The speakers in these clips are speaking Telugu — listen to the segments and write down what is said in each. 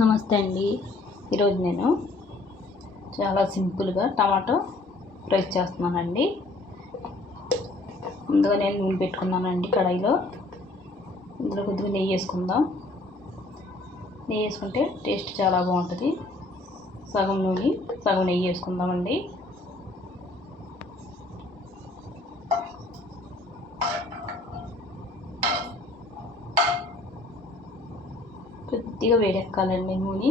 నమస్తే అండి. ఈరోజు నేను చాలా సింపుల్గా టమాటో ఫ్రై చేస్తున్నానండి. ముందుగా నేను నూనె పెట్టుకున్నానండి కడాయిలో. ఇందులో కొద్దిగా నెయ్యి వేసుకుందాం. నెయ్యి వేసుకుంటే టేస్ట్ చాలా బాగుంటుంది. సగం నూనె సగం నెయ్యి వేసుకుందామండి. కొద్దిగా వేడెక్కాలండి నూనె.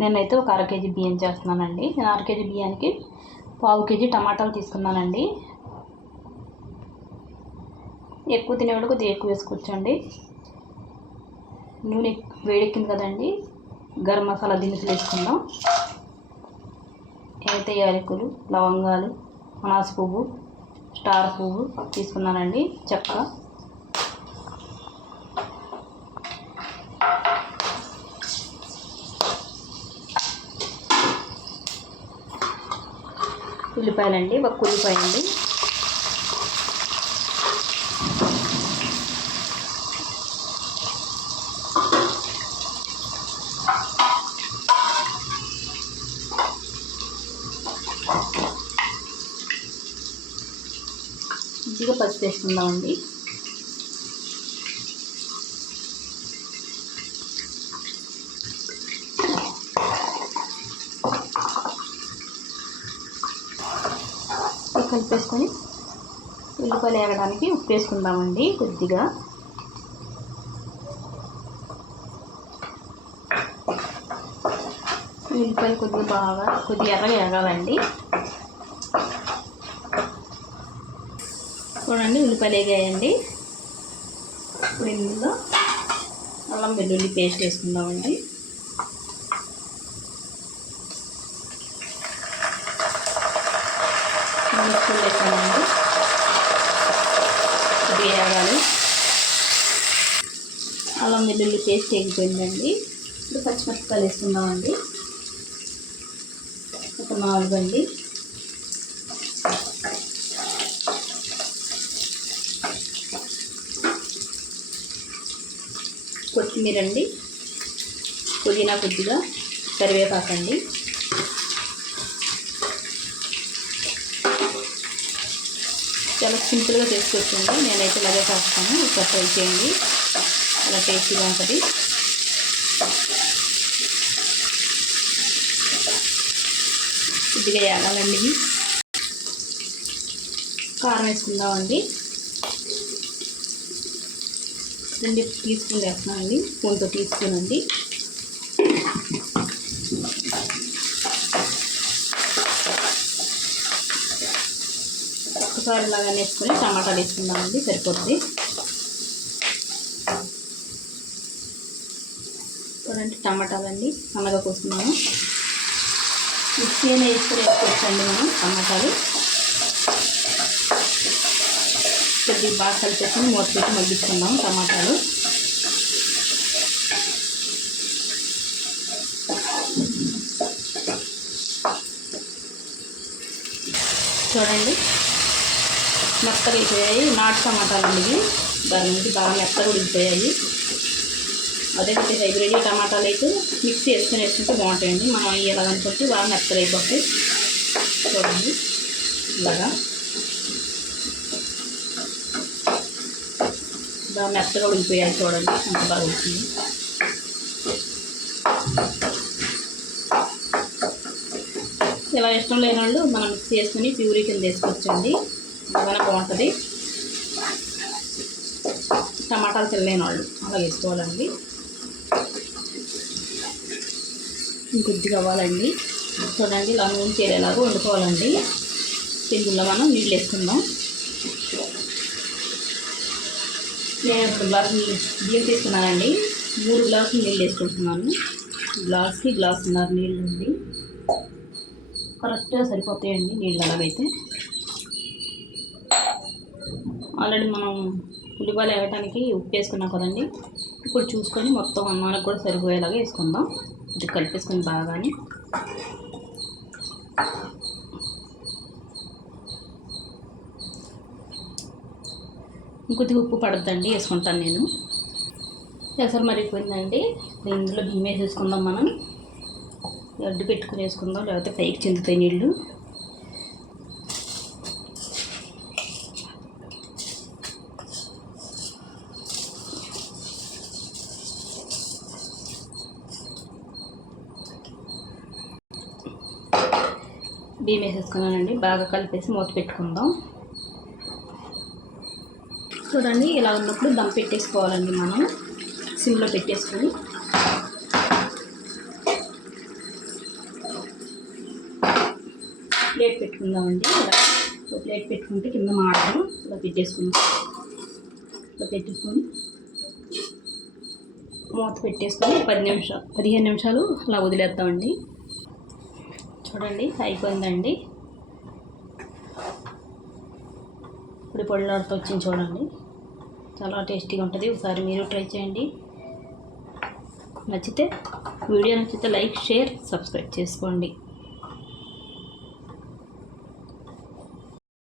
నేనైతే ఒక అర కేజీ బియ్యం చేస్తున్నానండి. నేను అర కేజీ బియ్యానికి పావు కేజీ టమాటాలు తీసుకున్నానండి. ఎక్కువ తినేవాడు కొద్దిగా ఎక్కువ వేసుకోవచ్చండి. నూనె వేడెక్కింది కదండి, గరం మసాలా దినుసులు వేసుకుందాం. అయితే యాలకులు, లవంగాలు, అనాస పువ్వు, స్టార్ పువ్వు తీసుకున్నానండి, చెక్క. ఉల్లిపాయలండి, ఒక ఉల్లిపాయ అండి. కొద్దిగా పసుపు వేసుకుందామండి. కలిపేసుకొని ఉల్లిపాయలు వేగడానికి ఉప్పు వేసుకుందామండి కొద్దిగా. ఉల్లిపాయలు కొద్దిగా ఎర్రగా వేగాలండి. చూడండి, ఉల్లిపాయలు వేగాయండి. ఇప్పుడు ఇందులో అల్లం వెల్లుల్లి పేస్ట్ వేసుకుందామండి. మిక్సీలో వేసామండి. కొద్దిగా వేగాలి. అల్లం వెల్లుల్లి పేస్ట్ వేగిపోయిందండి. ఇప్పుడు పచ్చిమిరపకాయలు వేసుకుందామండి. ఒక 4 అండి. కొత్తిమీర అండి, పుదీనా, కొద్దిగా కరివేపాకండి. చాలా సింపుల్గా చేసుకోవచ్చండి. నేనైతే ఇలాగే చేస్తాను. ఒకసారి ట్రై చేయండి, చాలా టేస్టీగా ఉంటుంది. కొద్దిగా వేగాలండి. కారం వేసుకుందామండి. 2 టీ స్పూన్లు వేస్తున్నానండి, స్పూన్తో తీసుకునండి. ఒకసారి ఇలాగా వేసుకొని టమాటాలు వేసుకుందామండి, సరిపోతుంది. చూడండి, టమాటాలండి సన్నగా కోసుకున్నాము. మిక్సీ అయినా వేసుకోవచ్చండి మనం టమాటాలు. కొద్దిగా బాగా కలిపేసుకొని మూత పెట్టి మగ్గించుకుందాం టమాటాలు. చూడండి, మెత్తగా అయిపోయాయి. నాటు టమాటాలు అండి, దాని నుంచి బాగా మెత్తగా ఉడికిపోయాయి. అదే హైబ్రిడ్ టమాటాలు అయితే మిక్సీ వేసుకుంటే బాగుంటాయండి. మనం ఇలాగనుకుంటే బాగా మెత్తగా అయిపోతాయి. చూడండి, ఇలాగా బాగా మెత్తగా ఉడికిపోయాయి. చూడండి అంత బాగా ఉడికింది. ఇలా ఇష్టం లేని వాళ్ళు మనం మిక్సీ వేసుకొని ప్యూరీ కింద వేసుకోవచ్చండి, అలాగనే బాగుంటుంది. టమాటాలు తినలేని వాళ్ళు అలా వేసుకోవాలండి. ఇంకొద్దిగా అవ్వాలండి. చూడండి, ఇలా నూనె చేరేలాగా వండుకోవాలండి. పిండిలో మనం నీళ్ళు వేసుకుందాం. నేను ఇప్పుడు బియ్యం తీసుకున్నానండి. 3 గ్లాసులు నీళ్ళు వేసుకుంటున్నాను. గ్లాస్కి గ్లాసున్నర నీళ్ళు అండి. కరెక్ట్గా సరిపోతాయండి నీళ్ళు. అలాగైతే ఆల్రెడీ మనం ఉల్లిపాయలు వేయడానికి ఉప్పు వేసుకున్నాం కదండి. ఇప్పుడు చూసుకొని మొత్తం అన్నానికి కూడా సరిపోయేలాగా వేసుకుందాం. ఇది కలిపేసుకొని బాగానే. ఇంకొద్దిగా ఉప్పు పడుతుందండి, వేసుకుంటాను నేను. ఎసరు మరిగిపోయిందండి. ఇందులో బియ్యం వేసేసుకుందాం. మనం అడ్డు పెట్టుకుని వేసుకుందాం, లేకపోతే పైకి చిందుతాయి నీళ్ళు. బియ్యం వేసేసుకున్నానండి. బాగా కలిపేసి మూత పెట్టుకుందాం. చూడండి, ఇలా ఉన్నప్పుడు దమ్ పెట్టేసుకోవాలండి. మనం సిమ్లో పెట్టేసుకొని ప్లేట్ పెట్టుకుందామండి. ఇలా ప్లేట్ పెట్టుకుంటే కింద మాడడం ఇలా పెట్టేసుకుందాం. ఇలా పెట్టేసుకొని మూత పెట్టేసుకొని 15 నిమిషాలు అలా వదిలేద్దామండి. చూడండి, అయిపోయిందండి. ఇప్పుడు పొడిలాడుతూ వచ్చింది చూడండి. చాలా టేస్టీగా ఉంటుంది. ఒకసారి మీరు ట్రై చేయండి. వీడియో నచ్చితే లైక్, షేర్, సబ్స్క్రైబ్ చేసుకోండి.